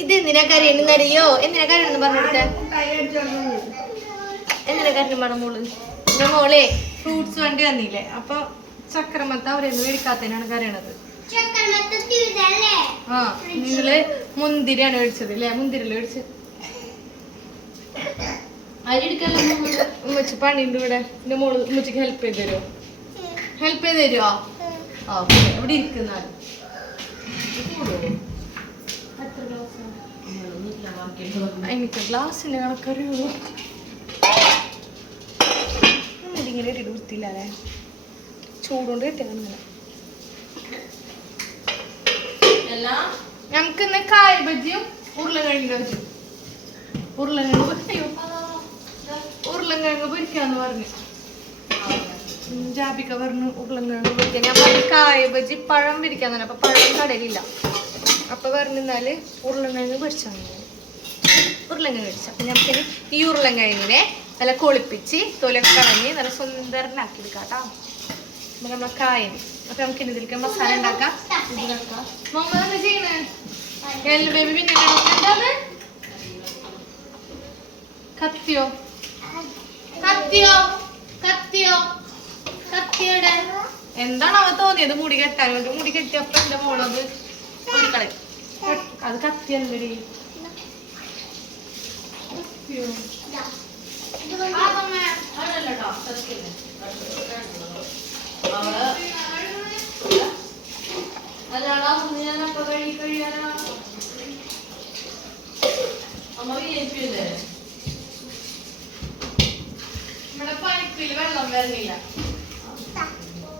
ഇത് എന്തിനാ കരയെന്നറിയോ? എന്തിനാ കരയെന്ന് പറഞ്ഞെടുത്തേ? എന്തിനാ കരഞ്ഞു പറഞ്ഞ മോള്? എന്റെ മോളെ ഫ്രൂട്ട്സ് വണ്ടി വന്നില്ലേ, അപ്പൊ ചക്രമത്ത അവരൊന്നും മേടിക്കാത്തതിനാണ് കരയണത്. ആ നിങ്ങള് മുന്തിരിയാണ് മേടിച്ചത് അല്ലേ? മുന്തിരിയല്ലേ മേടിച്ചത്? ഉമ്മച്ചി പണിയുണ്ട് ഇവിടെ. എന്റെ മോള് ഉമ്മച്ചിക്ക് ഹെൽപ്പ് ചെയ്ത് തരുമോ? ഹെൽപ്പ് ചെയ്ത് തരുമോ? ആ ഇവിടെ ഇരിക്കുന്നാലും എനിക്ക് ഗ്ലാസിന്റെ കണക്കറിയുള്ളൂ. ഇങ്ങനെ ഇട്ടിട്ട് വൃത്തിയില്ലേ, ചൂടുകൊണ്ട് കിട്ടിയ. നമുക്ക് ഇന്ന് കായ ബജിയും ഉരുളക്കിഴങ്ങ് ബജിയും. ഉരുളക്കിഴങ്ങ് പൊരിക്കാന്ന് പറഞ്ഞു. ജാബിക്ക പറഞ്ഞു ഉരുളക്കിഴങ്ങ് പൊരിക്കാൻ. ഞാൻ പറഞ്ഞു കായ ബജി പഴം പിരിക്കാൻ തന്നെ. അപ്പൊ പഴം കടയിലില്ല. അപ്പൊ പറഞ്ഞാല് ഉരുളക്കിഴങ്ങ് പൊരിച്ചാൽ ഉരുളക്കിഴങ്ങ് പൊരിച്ച. അപ്പൊ നമുക്കിനി ഈ ഉരുളക്കിഴങ്ങിനെ നല്ല കൊളിപ്പിച്ച് തൊലൊക്കെ കളഞ്ഞ് നല്ല സുന്ദരനാക്കി എടുക്കാം കേട്ടോ. അപ്പൊ നമ്മളെ കായന് അപ്പൊ നമുക്ക് ഇതിലേക്ക് മസാല ഉണ്ടാക്കാം. എന്താ ചെയ്യണേ ബേബി? പിന്നെ എന്താണ് കത്തിയോ? കത്തിയോ? കത്തിയോ? കത്തിയുടെ എന്താണ് അവ തോന്നിയത്? മുടി കെട്ടാൻ. മുടി കെട്ടിയപ്പോ എന്റെ മോളത് കളയും. അത് കത്തിയല്ലേ?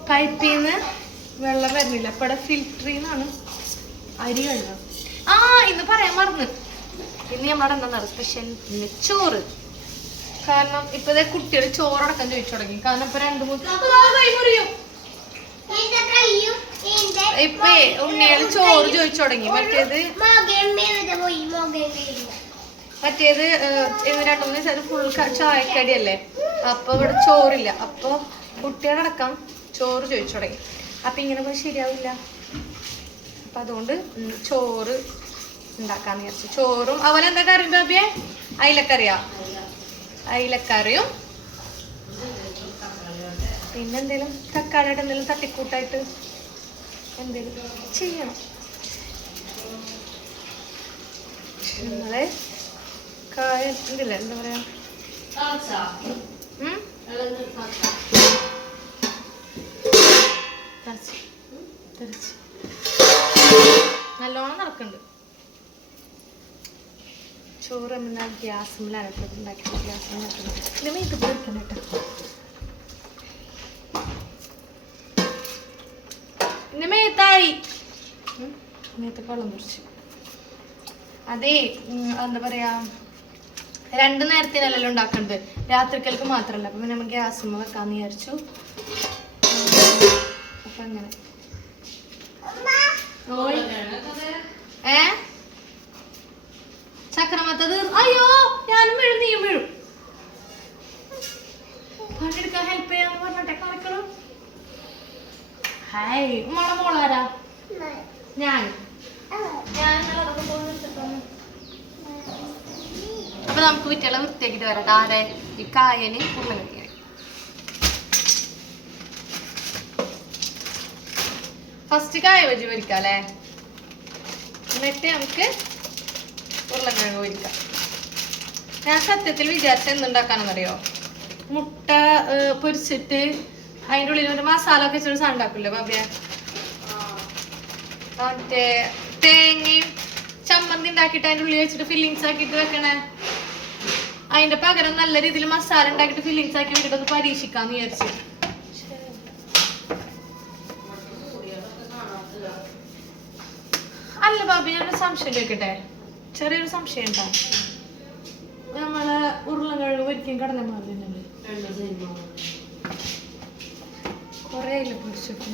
പൈപ്പിന്ന് വെള്ളം വരുന്നില്ല. ഇപ്പൊ ഫിൽറ്ററിന്നാണ് അരി വെള്ളം. ആ ഇന്ന് പറയാൻ മറന്ന്. ഇന്ന് നമ്മുടെ എന്താ സ്പെഷ്യൽ ചോറ്. കാരണം ഇപ്പഴേ കുട്ടികൾ ചോറടക്കം ചോദിച്ചു തുടങ്ങി. കാരണം ഇപ്പൊ 2-3 ഇപ്പൊ ഉണ്ണികള് ചോറ് ചോദിച്ചു തുടങ്ങി. മറ്റേത് 2-3 ദിവസം ഫുൾ ചായക്കടിയല്ലേ. അപ്പൊ ഇവിടെ ചോറില്ല. അപ്പൊ കുട്ടികളടക്കം ചോറ് ചോദിച്ചു തുടങ്ങി. അപ്പൊ ഇങ്ങനെ പോയി ശരിയാവില്ല. അപ്പൊ അതുകൊണ്ട് ചോറ് ഉണ്ടാക്കാന്ന് വിചാരിച്ചു. ചോറും അതുപോലെ എന്താ കറി ബാബിയെ? അയിലക്കറിയാ? അയിലക്കറിയും പിന്നെന്തേലും തക്കാളിയായിട്ട് എന്തെങ്കിലും തട്ടിക്കൂട്ടായിട്ട് എന്തേലും ചെയ്യണം. നമ്മളെ കായ ഇതില്ല എന്താ പറയാ, നല്ലോണം നടക്കുന്നുണ്ട്. ചോറ് എന്നാൽ ഗ്യാസിലാണ് ഉണ്ടാക്കി. ഗ്യാസിന് ഇത് പൊരിക്കണം കേട്ടോ. പിന്നെ മേത്തായി മേത്ത് വെള്ളം കുറിച്ച്. അതേ എന്താ പറയാ, 2 നേരത്തിനല്ലല്ലോ ഉണ്ടാക്കണത്, രാത്രിക്കൽക്ക് മാത്രല്ല. അപ്പൊ നമ്മൾ ഗ്യാസ് വെക്കാന്ന് വിചാരിച്ചു. അപ്പൊ അങ്ങനെ ചക്രമത്തത്. അയ്യോ ഞാനും വീഴും നീയും വീഴും. പണിയെടുക്കാൻ ഹെൽപ്പ് ചെയ്യാന്ന് പറഞ്ഞിട്ടെ കളിക്കണം. ഹായ് ഉമ്മയുടെ മോളാരാ? ഞാൻ അപ്പൊ നമുക്ക് വിറ്റുള്ള വൃത്തിയാക്കിട്ട് വരട്ടെ. ആരെ? ഈ കായന് ഉരുളക്കിഴങ്ങ്. ഫസ്റ്റ് കായ ബജി പൊരിക്കാം അല്ലേ, എന്നിട്ട് നമുക്ക് ഉരുളക്കിഴങ്ങ് പൊരിക്കാം. ഞാൻ സത്യത്തിൽ വിചാരിച്ച എന്തുണ്ടാക്കാനെന്നറിയോ? മുട്ട പൊരിച്ചിട്ട് അതിൻ്റെ ഉള്ളിൽ ഒരു മസാല ഒക്കെ വെച്ചൊരു സാധനം ഉണ്ടാക്കില്ലേ ബാബിയ? മറ്റേ തേങ്ങയും ചമ്മന്തി ഉണ്ടാക്കിയിട്ട് അതിൻ്റെ ഉള്ളിൽ വെച്ചിട്ട് ഫില്ലിങ്സ് ആക്കിയിട്ട് വെക്കണേ. അതിന്റെ പകരം നല്ല രീതിയിൽ മസാല ഉണ്ടാക്കിയിട്ട് ഫില്ലിങ്സ് ആക്കി വിട്ടിട്ട് പരീക്ഷിക്കാന്ന് വിചാരിച്ചു. അല്ല ബാബി, ഞാനൊരു സംശയം ചോദിക്കട്ടെ? ചെറിയൊരു സംശയം ഉണ്ടാ. നമ്മള് ഉരുളക്കിഴങ്ങ് പൊരിക്കാൻ കടന്ന മാതിരി കൊറേ ഇല്ല പൊരിച്ചിട്ട്.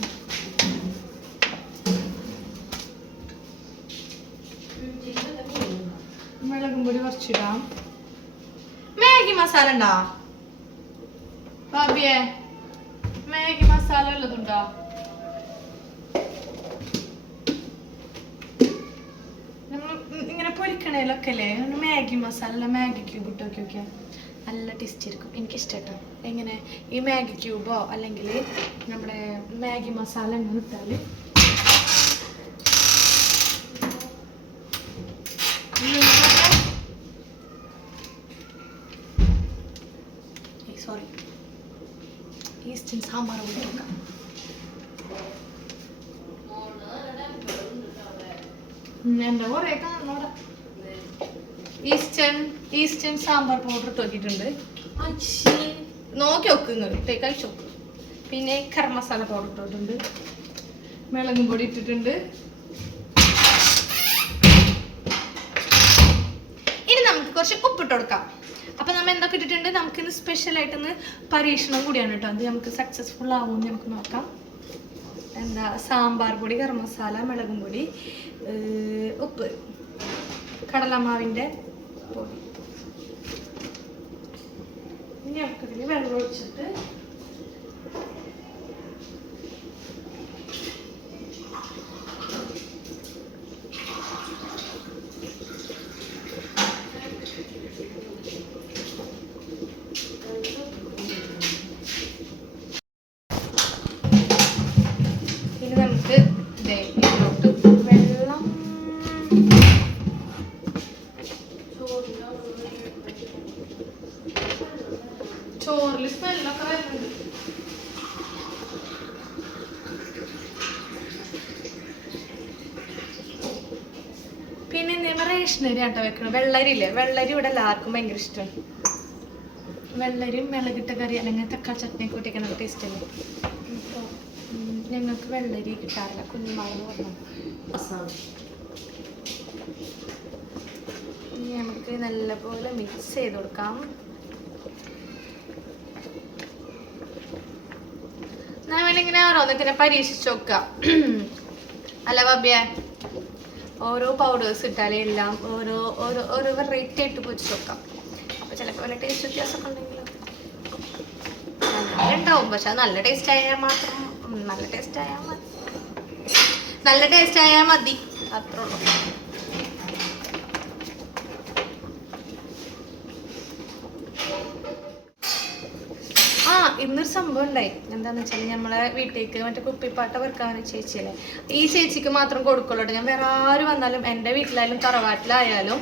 മുളകും പൊടി കുറച്ചിടാം. മാഗി മസാല ഉണ്ടാ ബാബിയെ? മാഗി മസാല ഉള്ളതുണ്ടോ? ചെയ്യണേലൊക്കെ അല്ലേ മാഗി മസാല മാഗി ക്യൂബ് ഇട്ടൊക്കെ ഒക്കെ നല്ല ടേസ്റ്റ് ആയിരിക്കും. എനിക്കിഷ്ടട്ടോ. എങ്ങനെ ഈ മാഗി ക്യൂബോ അല്ലെങ്കിൽ നമ്മുടെ മാഗി മസാല എങ്ങനെ ഇട്ടാൽ സോറി ഈസ്റ്റേൺ സാമ്പാർ കൊടുക്കാം. എൻ്റെ കുറേ കാണോടെ ഈസ്റ്റേൺ സാമ്പാർ പൗഡർ നോക്കിയിട്ടുണ്ട്. നോക്കി നോക്ക് ഇങ്ങോട്ട് കഴിച്ചു നോക്ക്. പിന്നെ ഗരം മസാല പൗഡർ ഇട്ടിട്ടുണ്ട്, മുളകും പൊടി ഇട്ടിട്ടുണ്ട്. ഇനി നമുക്ക് കുറച്ച് ഉപ്പിട്ട് കൊടുക്കാം. അപ്പം നമ്മൾ എന്തൊക്കെ ഇട്ടിട്ടുണ്ട്, നമുക്കിന്ന് സ്പെഷ്യലായിട്ടൊന്ന് പരീക്ഷണം കൂടിയാണ് കേട്ടോ. അത് നമുക്ക് സക്സസ്ഫുൾ ആവുമെന്ന് നമുക്ക് നോക്കാം. എന്താ സാമ്പാർ പൊടി, ഗരം മസാല, മുളകും പൊടി, ഉപ്പ്, കടലമാവിൻ്റെ പൊടി. ഇനി നമുക്കിതിന് വെള്ളം ഒഴിച്ചിട്ട് നമുക്ക് ഇതിലോട്ട് വെള്ളം ചോറിൽ സ്മെല്ലൊക്കെ വരുന്നുണ്ട്. പിന്നെ എന്തെങ്കിലും റേഷനരി ആട്ടോ വെക്കണം. വെള്ളരി ഇല്ലേ, വെള്ളരി ഇവിടെ എല്ലാവർക്കും ഭയങ്കര ഇഷ്ടമാണ്. വെള്ളരിയും മിളകിട്ട കറി അല്ലെങ്കിൽ തക്കാളി ചട്നി കൂട്ടിയൊക്കെ നല്ല ടേസ്റ്റ് അല്ലേ. അപ്പോൾ ഞങ്ങൾക്ക് വെള്ളരി കിട്ടാറില്ല, കുഞ്ഞുമാളെന്ന് പറഞ്ഞു. ഇനി നമുക്ക് നല്ലപോലെ മിക്സ് ചെയ്ത് കൊടുക്കാം. നമ്മളിങ്ങനെ ഓരോന്നിങ്ങനെ പരീക്ഷിച്ച് നോക്കുക അല്ല ബബ്ബിയ. ഓരോ പൗഡേഴ്സ് ഇട്ടാലേ എല്ലാം ഓരോ ഓരോ ഓരോ വെറൈറ്റി ആയിട്ട് പൊരിച്ച് നോക്കാം. അപ്പോൾ ചിലപ്പോൾ വല്ല ടേസ്റ്റ് വ്യത്യാസമൊക്കെ ഉണ്ടെങ്കിലും നല്ല ഉണ്ടാവും. പക്ഷെ അത് നല്ല ടേസ്റ്റ് ആയാൽ മാത്രം നല്ല ടേസ്റ്റ് ആയാൽ മതി, അത്രേ ഉള്ളൂ. ഇന്നൊരു സംഭവം ഉണ്ടായി. എന്താന്ന് വെച്ചാൽ നമ്മളെ വീട്ടിലേക്ക് മറ്റേ കുപ്പിപ്പാട്ട വെറുക്കാൻ ചേച്ചിയല്ലേ, ഈ ചേച്ചിക്ക് മാത്രം കൊടുക്കുള്ളൂ. ഞാൻ വേറെ ആര് വന്നാലും എൻ്റെ വീട്ടിലായാലും തറവാട്ടിലായാലും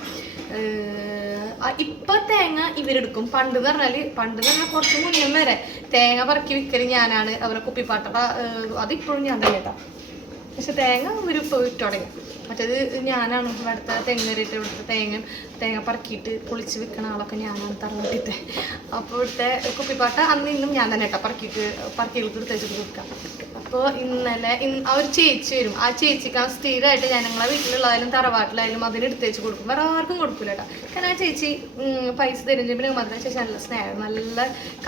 ഇപ്പൊ തേങ്ങ ഇവരെടുക്കും. പണ്ട് എന്ന് പറഞ്ഞാൽ കുറച്ച് മുന്നേ വരെ തേങ്ങ പറക്കി വിൽക്കല് ഞാനാണ്. അവരെ കുപ്പിപ്പാട്ട അതിപ്പോഴും ഞാൻ തന്നെ കേട്ടോ. പക്ഷെ തേങ്ങ ഇവരിപ്പോൾ വിറ്റ് തുടങ്ങി. മറ്റേത് ഞാനാണ് ഇവിടുത്തെ തെങ്ങേറിയിട്ട് ഇവിടുത്തെ തേങ്ങ പറക്കിയിട്ട് പൊളിച്ച് വിൽക്കുന്ന ആളൊക്കെ ഞാനാണ് തറവാട്ടിത്തെ. അപ്പോൾ ഇവിടുത്തെ കുപ്പിപ്പാട്ട അന്ന് ഇന്നും ഞാൻ തന്നെ കേട്ടോ പറക്കികൾക്ക് എടുത്തേച്ചിട്ട് കൊടുക്കാം. അപ്പോൾ ഇന്നലെ ആ ഒരു ചേച്ചി വരും. ആ ചേച്ചിക്ക് സ്ഥിരമായിട്ട് ഞാൻ ഞങ്ങളെ വീട്ടിലുള്ളതായാലും തറവാട്ടിലായാലും അതിന് എടുത്തേച്ച് കൊടുക്കും. വേറെ ആർക്കും കൊടുക്കില്ല കേട്ടോ. കാരണം ആ ചേച്ചി പൈസ തരും. പിന്നെ മാത്രമേ ചേച്ചി നല്ല സ്നേഹം, നല്ല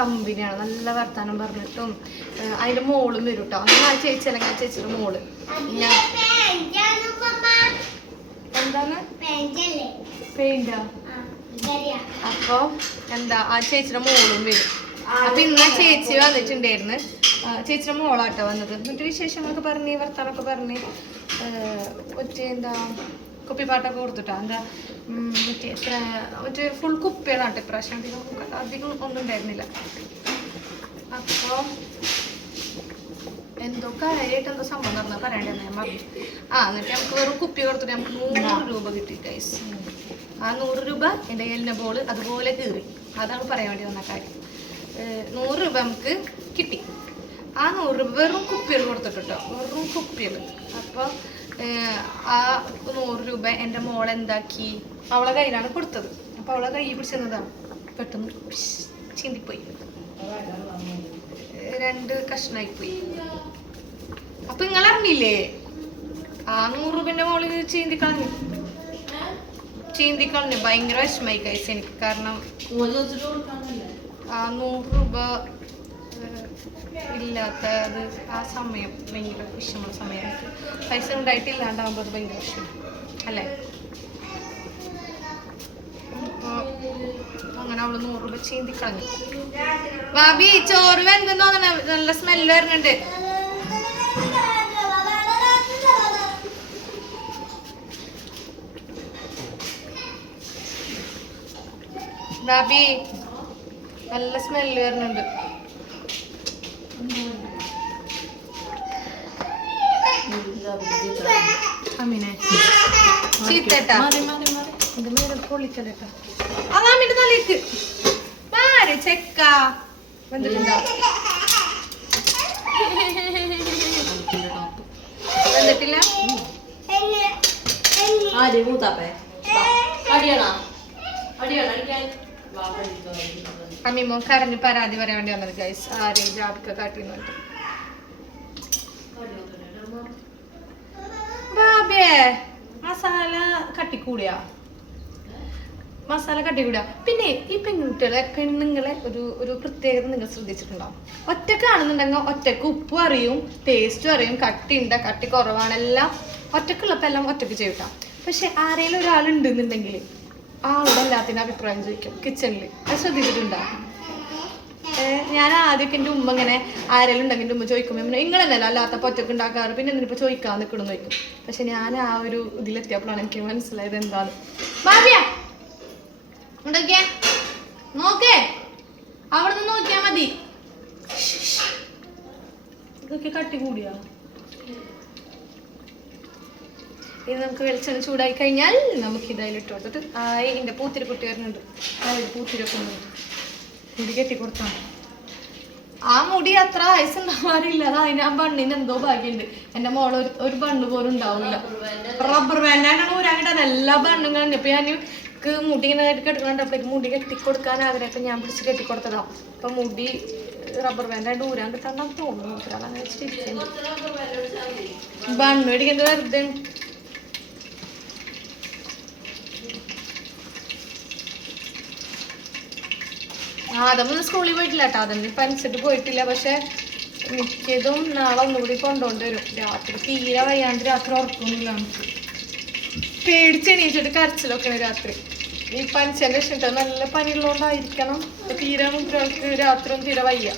കമ്പനിയാണ്, നല്ല വർത്താനം പറഞ്ഞിട്ടും. അതിൻ്റെ മോളും വരും കേട്ടോ. അങ്ങനെ ആ ചേച്ചി അല്ലെങ്കിൽ ആ ചേച്ചിയുടെ മോള് എന്താണ് പെയിന്റാ. അപ്പൊ എന്താ ആ ചേച്ചിയുടെ മോളും വരും. അപ്പൊ ഇന്ന് ചേച്ചി വന്നിട്ടുണ്ടായിരുന്നു. ചേച്ചിയുടെ മോളാട്ടോ വന്നത്. എന്നിട്ട് വിശേഷങ്ങളൊക്കെ പറഞ്ഞ് വർത്താനൊക്കെ പറഞ്ഞ് മറ്റേ എന്താ കുപ്പിപ്പാട്ടൊക്കെ കൊടുത്തിട്ടാ. എന്താ മറ്റേ ഫുൾ കുപ്പികളാട്ടോ ഇപ്രാവശ്യം. അധികം ഒന്നും ഉണ്ടായിരുന്നില്ല. അപ്പൊ എന്തോ കാര്യമായിട്ട് എന്തോ സംഭവം നടന്നാൽ പറയണ്ടേ ഞാൻ പറഞ്ഞു. എന്നിട്ട് നമുക്ക് വെറും കുപ്പി കൊടുത്തിട്ട് നമുക്ക് 100 രൂപ കിട്ടി ഗൈസ്. ആ 100 രൂപ എൻ്റെ എലിന ബോൾ അതുപോലെ കീറി. അതാണ് പറയാൻ വേണ്ടി വന്ന കാര്യം. 100 രൂപ നമുക്ക് കിട്ടി. ആ 100 രൂപ വെറും കുപ്പികൾ കൊടുത്തിട്ടോ, വെറും കുപ്പികൾ. അപ്പോൾ ആ 100 രൂപ എൻ്റെ മോൾ എന്താക്കി, അവളെ കയ്യിലാണ് കൊടുത്തത്. അപ്പോൾ അവളെ കൈ പിടിച്ചതാണ് പെട്ടെന്ന് ചീന്തിപ്പോയി, 2 കഷ്ണമായിപ്പോയി. അപ്പൊ നിങ്ങൾ അറിഞ്ഞില്ലേ ആ 100 രൂപന്റെ മോള് ചീന്തിക്കളഞ്ഞു. ഭയങ്കര വിഷമായി കഴിച്ചു എനിക്ക്. കാരണം ആ 100 രൂപ ഇല്ലാത്തത് ആ സമയം ഭയങ്കര വിഷമമുള്ള സമയം. എനിക്ക് പൈസ ഉണ്ടായിട്ടില്ലാണ്ടാവുമ്പോൾ അത് ഭയങ്കര വിഷമം അല്ലേ. അങ്ങനെ അവള് 100 രൂപ ചീന്തിക്കളഞ്ഞു. ഭാബി ചോറ് വെന്തെന്ന് തോന്നണ, നല്ല സ്മെല്ല് വരുന്നുണ്ട്. ബാബി നല്ല സ്മെല്ല് വരുന്നുണ്ട്. അമ്മീനെ ചീത്തേട്ടാ ഇത് മേലെ പൊളിക്കലേട്ടാ. അതാമിന്റെ തലേക്ക് മാറി ചെക്ക വന്നിട്ടുണ്ടോ? വന്നിട്ടില്ല. അമ്മീമോ കരഞ്ഞ് പരാതി പറയാൻ വേണ്ടി വന്നത് ഗൈസ്. ആരെയും ജാബിക്ക കാട്ടിന്നുണ്ട്. ബാബിയെ മസാല കട്ടിക്കൂടിയാ പിന്നെ ഈ പെണ്ണുങ്ങളെ ഒരു പ്രത്യേകത നിങ്ങൾ ശ്രദ്ധിച്ചിട്ടുണ്ടാവും. ഒറ്റക്കാണെന്നുണ്ടെങ്കിൽ ഒറ്റക്ക് ഉപ്പും അറിയും, ടേസ്റ്റും അറിയും, കട്ടി ഉണ്ട കട്ടി കുറവാണ്, എല്ലാം ഒറ്റക്കുള്ളപ്പോൾ എല്ലാം ഒറ്റക്ക് ചെയ്യട്ടാ. പക്ഷെ ആരെങ്കിലും ഒരാളുണ്ടെന്നുണ്ടെങ്കിൽ ആളുടെ എല്ലാത്തിനും അഭിപ്രായം ചോദിക്കും കിച്ചണിൽ. അത് ശ്രദ്ധിച്ചിട്ടുണ്ടാവും. ഞാൻ ആദ്യമൊക്കെ എൻ്റെ ഉമ്മ ഇങ്ങനെ ആരെങ്കിലും ഉണ്ടെങ്കിൽ എൻ്റെ ഉമ്മ ചോദിക്കുമ്പോൾ നിങ്ങളെന്നല്ല അല്ലാത്ത ഒറ്റക്ക് ഉണ്ടാക്കാറ്, പിന്നെ എന്തിനിപ്പോൾ ചോദിക്കാൻ നിൽക്കണം ചോദിക്കും. പക്ഷെ ഞാൻ ആ ഒരു ഇതിലെത്തിയപ്പോഴാണ് എനിക്ക് മനസ്സിലായത് എന്താണ്. ഭാവിയ ഉണ്ടാക്കിയ നോക്കേ, അവിടെ നിന്ന് നോക്കിയാ മതി. ഇതൊക്കെ കട്ടി കൂടിയാ. ഇനി നമുക്ക് വെളിച്ചെണ്ണ ചൂടായി കഴിഞ്ഞാൽ നമുക്ക് ഇതായിട്ട് കൊടുത്തിട്ട് എൻ്റെ പൂത്തിരി കുട്ടി വരുന്നുണ്ട്. പൂത്തിരൊക്കെ മുടി കെട്ടിക്കൊടുത്താ. ആ മുടി അത്ര വയസ്സ് ഉണ്ടാവാറില്ല. അത് അതിന് ആ ബണ്ണിന് എന്തോ ഭാഗ്യമുണ്ട്. എൻ്റെ മോള് ഒരു ബണ്ണ് പോലും ഉണ്ടാവില്ല. റബ്ബർ ബാൻഡാണ് ഊരാങ്ങിട്ടാണ് എല്ലാ ബണ്ണും കാണുന്നത്. ഇപ്പൊ ഞാൻ മുടി ഇങ്ങനെ കെട്ടിക്കൊണ്ടപ്പോഴേക്ക് മുടി കെട്ടിക്കൊടുക്കാൻ ആഗ്രഹം. അപ്പൊ ഞാൻ പിടിച്ച് കെട്ടിക്കൊടുത്തതാ. അപ്പൊ മുടി റബ്ബർ ബാൻഡായിട്ട് ഊരാൻ കിട്ടാണ്ടാന്ന് തോന്നുന്നു. അങ്ങനെ സ്റ്റിച്ച് ബണ്ണ് മേടിക്കുന്നത് വെറുതെ. അതൊന്നും സ്കൂളിൽ പോയിട്ടില്ല കേട്ടോ. അതൊന്നും പനിച്ചിട്ട് പോയിട്ടില്ല. പക്ഷെ മിക്കതും നാളെ ഒന്നുകൂടി കൊണ്ടുകൊണ്ട് വരും. രാത്രി തീരെ വയ്യാണ്ട് രാത്രി ഉറക്കൊന്നുമില്ല. നമുക്ക് പേടിച്ചെണീച്ചിട്ട് കരച്ചിലൊക്കെയാണ് രാത്രി. ഈ പനിച്ചതിൻ്റെ ഇഷ്ടം നല്ല പനിയുള്ളതുകൊണ്ടായിരിക്കണം തീരെ കുട്ടികൾക്ക് രാത്രി ഒന്നും തീരെ വയ്യ.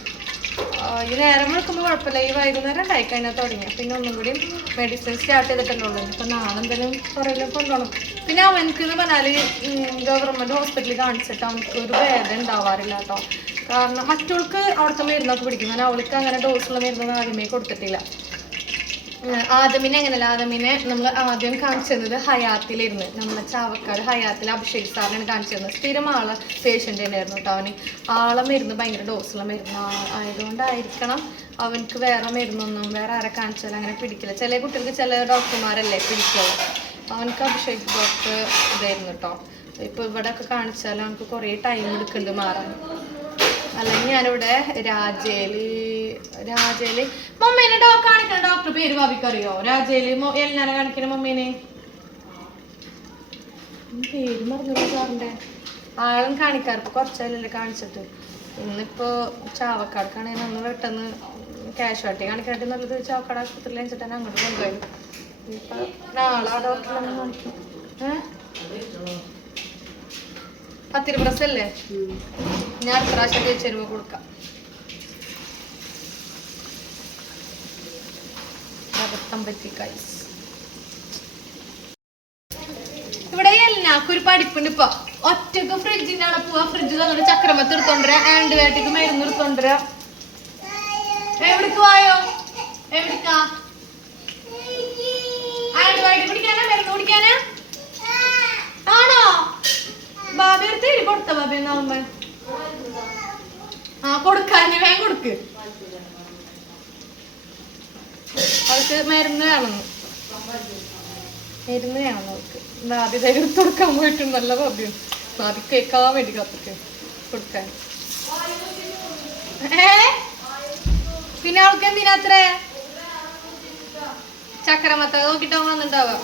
ഈ നേരം വെളുക്കുമ്പോൾ കുഴപ്പമില്ല. ഈ വൈകുന്നേരം ഉണ്ടായിക്കഴിഞ്ഞാൽ തുടങ്ങിയ പിന്നെ ഒന്നും കൂടി മെഡിസിൻ സ്റ്റാർട്ട് ചെയ്തിട്ടല്ലോ ഉള്ളത്. ഇപ്പം നാളെ എന്തെങ്കിലും കുറേലും കൊണ്ടുപോകണം. പിന്നെ അവനക്ക് എന്ന് പറഞ്ഞാൽ ഗവൺമെൻറ് ഹോസ്പിറ്റലിൽ കാണിച്ചിട്ട് അവനക്ക് ഒരു ഭേദം ഉണ്ടാവാറില്ല കേട്ടോ. കാരണം മറ്റവൾക്ക് അവിടുത്തെ മരുന്നൊക്കെ പിടിക്കും. ഞാൻ അവൾക്ക് അങ്ങനെ ഡോസുള്ള മരുന്നൊന്നും ആദ്യമേ കൊടുത്തിട്ടില്ല. ആദമിനെ അങ്ങനെയല്ല. ആദമിനെ നമ്മൾ ആദ്യം കാണിച്ചിരുന്നത് ഹയാത്തിലിരുന്ന്, നമ്മളെ ചാവക്കാട് ഹയാത്തിൽ അഭിഷേക് സാറിനാണ് കാണിച്ചിരുന്നത്. സ്ഥിരം ആളെ പേഷ്യൻ്റ് തന്നെയായിരുന്നു കേട്ടോ. അവന് ആളെ മരുന്ന് ഭയങ്കര ഡോസുള്ള മരുന്ന് ആയതുകൊണ്ടായിരിക്കണം അവനക്ക് വേറെ മരുന്നൊന്നും വേറെ ആരെ കാണിച്ചാലും അങ്ങനെ പിടിക്കില്ല. ചില കുട്ടികൾക്ക് ചില ഡോക്ടർമാരല്ലേ പിടിക്കുള്ളൂ. അവനക്ക് അഭിഷേക് ഡോക്ടർ ഇതായിരുന്നു കേട്ടോ. ഇപ്പോൾ ഇവിടെ ഒക്കെ കാണിച്ചാലും അവനക്ക് കുറേ ടൈം എടുക്കുന്നുണ്ട് മാറാൻ. അല്ലെങ്കിൽ ഞാനിവിടെ രാജേല് മമ്മേനെ കാണിക്കുന്ന ഡോക്ടർ പേര് ഭാവിക്കറിയോ? രാജേല് എല്ലാരെ കാണിക്കുന്ന മമ്മേനെ പേര് മറന്നു സാറിന്റെ. ആളും കാണിക്കാർക്ക് കുറച്ചാലല്ലേ കാണിച്ചിട്ട്. ഇന്നിപ്പോ ചാവക്കാടക്കാണെങ്കിൽ നമ്മൾ പെട്ടെന്ന് കാഷ്വാലിറ്റി കാണിക്കാനായിട്ട് നല്ലത് ചാവക്കാട് ആശുപത്രിയിൽ വെച്ചിട്ടാണ് അങ്ങോട്ട് കൊണ്ടുപോയത്. ഇപ്പൊ നാളെ ആ ഡോക്ടറെ കാണിക്കും. പത്തിരി പ്രസല്ലേ ഞാൻ അടുത്ത പ്രാവശ്യം ചേരുവ കൊടുക്കാം. ഇവിടെ എല്ലാവർക്കൊരു പഠിപ്പുണ്ട്. ഇപ്പൊ ഒറ്റക്ക് ഫ്രിഡ്ജിന്റെ അവിടെ പോവാ, ഫ്രിഡ്ജ് തന്നിട്ട് ചക്രമത്ത് എടുത്തോണ്ടരാ, ആന്റിബയോട്ടിക് മരുന്ന് എടുത്തോണ്ടരാ. എവിടേക്ക് വായോ? എവിടേക്കാ? ആന്റിബയോട്ടിക് കുടിക്കാനാ മരുന്ന് കുടിക്കാനാ? ആണോ? ബാബി എടുത്ത് എരി കൊടുത്ത ബാബി എന്നാവുമ്പോ കൊടുക്കാന് വേഗം കൊടുക്ക്. അവർക്ക് മരുന്ന് വേണം, അവർക്ക്. ബാബി എടുത്ത് കൊടുക്കാൻ പോയിട്ടുണ്ടല്ല ബാബിയും. ബാബി കേൾക്കാൻ വേണ്ടി കാത്തിക്ക് കൊടുക്കാൻ. പിന്നെ അവൾക്ക് എന്തിനാത്രേ ചക്രമത്ത നോക്കിട്ടോ വന്നിണ്ടാവാ.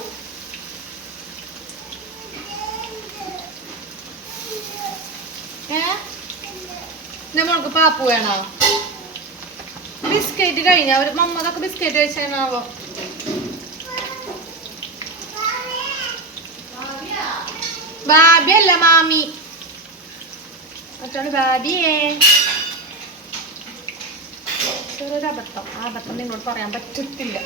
നമ്മൾക്ക് പാപ്പു വേണോ? ബിസ്ക്കറ്റ് കഴിഞ്ഞ അവര് മമ്മതൊക്കെ ബിസ്ക്കറ്റ് കഴിച്ചാണാവോ? ബാബി അല്ല മാമി. മറ്റാണ് ബാബിയേ. ചെറിയൊരു അബദ്ധം. ആ അബദ്ധം നിങ്ങളോട് പറയാൻ പറ്റത്തില്ല.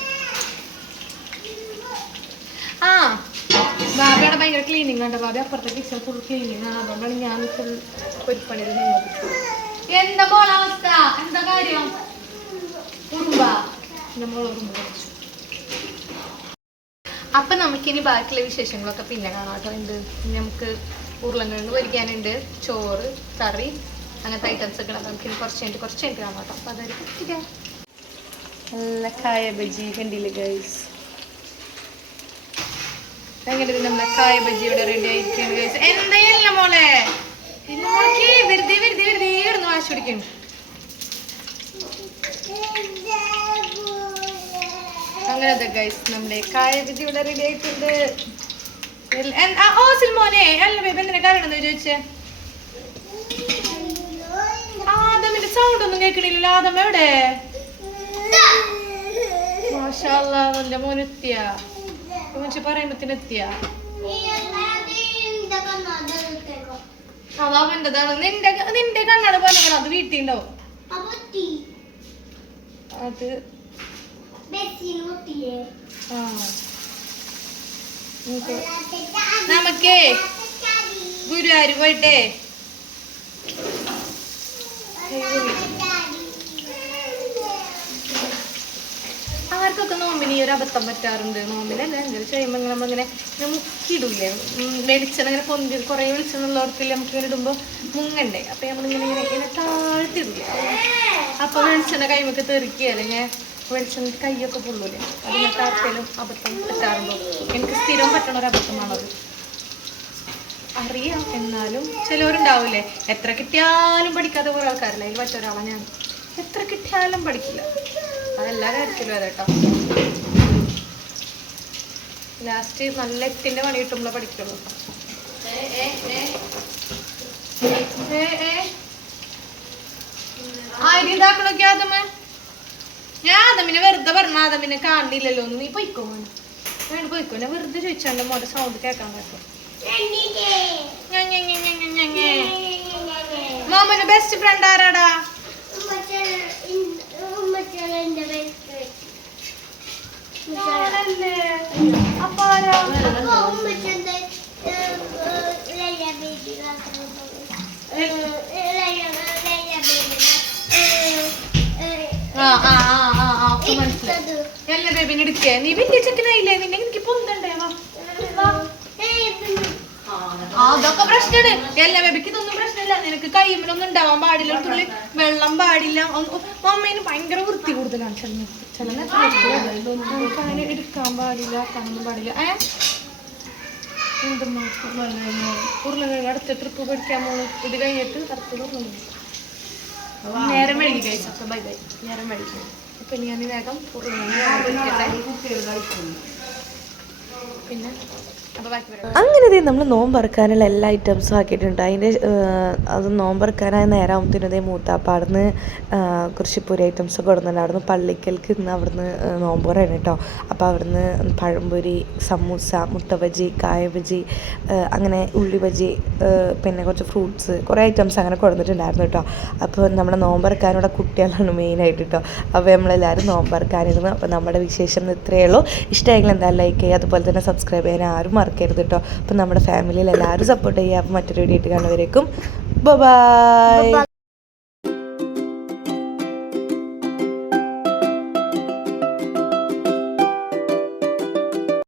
ബാബിയുടെ ഭയങ്കര ക്ലീനിങ് ഉണ്ട്. ബാബി അപ്പുറത്തെ കിച്ചൺ ഫുൾ ക്ലീനിങ് ആണ്. അതുകൊണ്ടാണ് ഞാൻ ഫുൾ പൊരിപ്പണിയിൽ നിന്നത്. എന്താ മോളെ അവസ്ഥ? എന്താ കാര്യം? ഉറുമ്പാ നമ്മൾ ഉറുമ്പ് കഴിച്ചു. അപ്പൊ നമുക്കിനി ബാക്കിയുള്ള വിശേഷങ്ങളൊക്കെ പിന്നെ കാണാം കേട്ടോ. എന്ത് നമുക്ക് ഉരുളൻകിഴങ്ങ് പൊരിക്കാനുണ്ട്, ചോറ്, കറി, അങ്ങനത്തെ ഐറ്റംസ് ഒക്കെ നമുക്കിനി കുറച്ച് കഴിഞ്ഞിട്ട് കാണാം കേട്ടോ. അപ്പൊ അതായിരിക്കും നല്ല കായ ബജി കണ്ടില്ലേ ഗൈസ്. അങ്ങനെ നമ്മുടെ കായ ബജി ഇവിടെ റെഡി ആയിരിക്കാണ് ഗൈസ്. എന്താ മോളെ വെറുതെ ഇരുന്ന് വാശി പിടിക്കുന്നു. അങ്ങനത്തെ ഗൈസ് നമ്മുടെ കായ ബജി ഇവിടെ റെഡി ആയിട്ടുണ്ട്. മോനെ അല്ല ബേബി എന്തിനാ കാരണം ചോദിച്ചേ? ആദമിന്റെ സൗണ്ട് ഒന്നും കേൾക്കണില്ലല്ലോ. ആദം എവിടെ? മാഷാ അല്ലാഹ് എന്റെ മോനെത്തിയാ പറയുമ്പത്തിനെത്തിയ അതാ അവൻ്റെതാണ്. നിന്റെ കണ്ണാട് പറഞ്ഞ അത് വീട്ടിൽ ഉണ്ടാവും. അത് നമുക്കേ ഗുരുവായൂർ പോയിട്ടേ ആർക്കൊക്കെ നോമ്പിന് ഈ ഒരു അബദ്ധം പറ്റാറുണ്ട്. നോമ്പിനല്ല എന്തെങ്കിലും ചെയ്യുമ്പോൾ നമ്മളിങ്ങനെ മുക്കിയിടൂലേ, വെളിച്ചെണ്ണ ഇങ്ങനെ പൊന്തി കുറേ വെളിച്ചെണ്ണുള്ളവർക്കില്ല നമുക്ക് ഇങ്ങനെ ഇടുമ്പോൾ മുങ്ങണ്ടേ. അപ്പം നമ്മളിങ്ങനെ താഴ്ത്തിടൂലേ. അപ്പോൾ വെളിച്ചെണ്ണ കൈമൊക്കെ തെറിക്കുക അല്ലെങ്കിൽ വെളിച്ചെണ്ണ കൈയൊക്കെ പൊള്ളൂലേ. അതിനൊക്കെ ആർക്കെങ്കിലും അബദ്ധം പറ്റാറുണ്ടോ? എനിക്ക് സ്ഥിരം പറ്റണ ഒരു അബദ്ധമാണത്. അറിയാം, എന്നാലും ചിലവരുണ്ടാവില്ലേ എത്ര കിട്ടിയാലും പഠിക്കാത്ത കുറേ ആൾക്കാരില്ല. അതിൽ മറ്റൊരാളാണ് ഞാൻ. എത്ര കിട്ടിയാലും പഠിക്കില്ല. അതെല്ലാ കാര്യത്തിലും അതേട്ടോ. ലാസ്റ്റ് നല്ല എട്ടിന്റെ പണി കിട്ടുമ്പോഴേ പഠിക്കുള്ളൂ. ആയിരിതാക്കണൊക്കെ ആദമേ. ഞാൻ ആദമിനെ വെറുതെ പറഞ്ഞ ആദമിനെ കാണുന്നില്ലല്ലോ ഒന്ന്. നീ പൊയ്ക്കോ മോനെ, വേണ്ട പൊയ്ക്കോ. ഞാൻ വെറുതെ ചോദിച്ചാണ്ട് മോന്റെ സൗണ്ട് കേൾക്കാൻ പറ്റും. മോമന്റെ ബെസ്റ്റ് ഫ്രണ്ട് ആരാടാ? എല്ലാ ബേബിനെ എടുക്കേ. നീ വലിയ ചെക്കനായില്ലേ? നിന്നെ എനിക്ക് പൊന്തണ്ടേ? അതൊക്കെ പ്രശ്നമാണ്. എല്ലാ ബേബിക്ക് ഇതൊന്നും പ്രശ്നമില്ല. നിനക്ക് കൈമിലൊന്നും ഉണ്ടാവാൻ പാടില്ല, ഒരു തുള്ളി വെള്ളം പാടില്ല. മമ്മേന് ഭയങ്കര വൃത്തി കൂടുതലാണ്. ചില അങ്ങനെ എടുക്കാൻ പാടില്ല, കാണാൻ പാടില്ല. ഉരുളക്കിഴങ്ങ് അടുത്ത ട്രിപ്പ് പഠിക്കാൻ പോകും. ഇത് കഴിഞ്ഞിട്ട് അടുത്ത നേരം വൈകി കഴിച്ചു. അപ്പൊ ബൈ ബൈ. നേരം വൈകി. അപ്പൊ ഞാൻ വേഗം പിന്നെ അങ്ങനെ നമ്മൾ നോമ്പറക്കാനുള്ള എല്ലാ ഐറ്റംസും ആക്കിയിട്ടുണ്ട്. അതിൻ്റെ അത് നോമ്പറക്കാനായ നേരമാകുമ്പോഴത്തേനും മൂത്താപ്പാടുന്ന് കൃഷിപ്പൂരി ഐറ്റംസ് കൊടുക്കുന്നുണ്ടായിരുന്നു. പള്ളിക്കൽക്ക് ഇന്ന് അവിടുന്ന് നോമ്പുറയാണ് കേട്ടോ. അപ്പോൾ അവിടുന്ന് പഴംപൊരി, സമൂസ, മുട്ട ബജി, കായ ബജി, അങ്ങനെ ഉള്ളി ബജി, പിന്നെ കുറച്ച് ഫ്രൂട്ട്സ്, കുറേ ഐറ്റംസ് അങ്ങനെ കൊടുത്തിട്ടുണ്ടായിരുന്നു കേട്ടോ. അപ്പോൾ നമ്മുടെ നോമ്പറക്കാനുള്ള കുട്ടികളാണ് മെയിനായിട്ട് കേട്ടോ. അപ്പോൾ നമ്മളെല്ലാവരും നോമ്പറക്കാനിരുന്നു. അപ്പോൾ നമ്മുടെ വിശേഷം ഇത്രയേ ഉള്ളൂ. ഇഷ്ടമായെങ്കിൽ എന്തായാലും ലൈക്ക് ചെയ്യുക, അതുപോലെ തന്നെ സബ്സ്ക്രൈബ് ചെയ്യാൻ ആരും മറക്കരുത് കേട്ടോ. അപ്പം നമ്മുടെ ഫാമിലിയിൽ എല്ലാവരും സപ്പോർട്ട് ചെയ്യുക. അപ്പം മറ്റൊരു വീഡിയോ ആയിട്ട് കാണുന്നവരേക്കും ബൈ.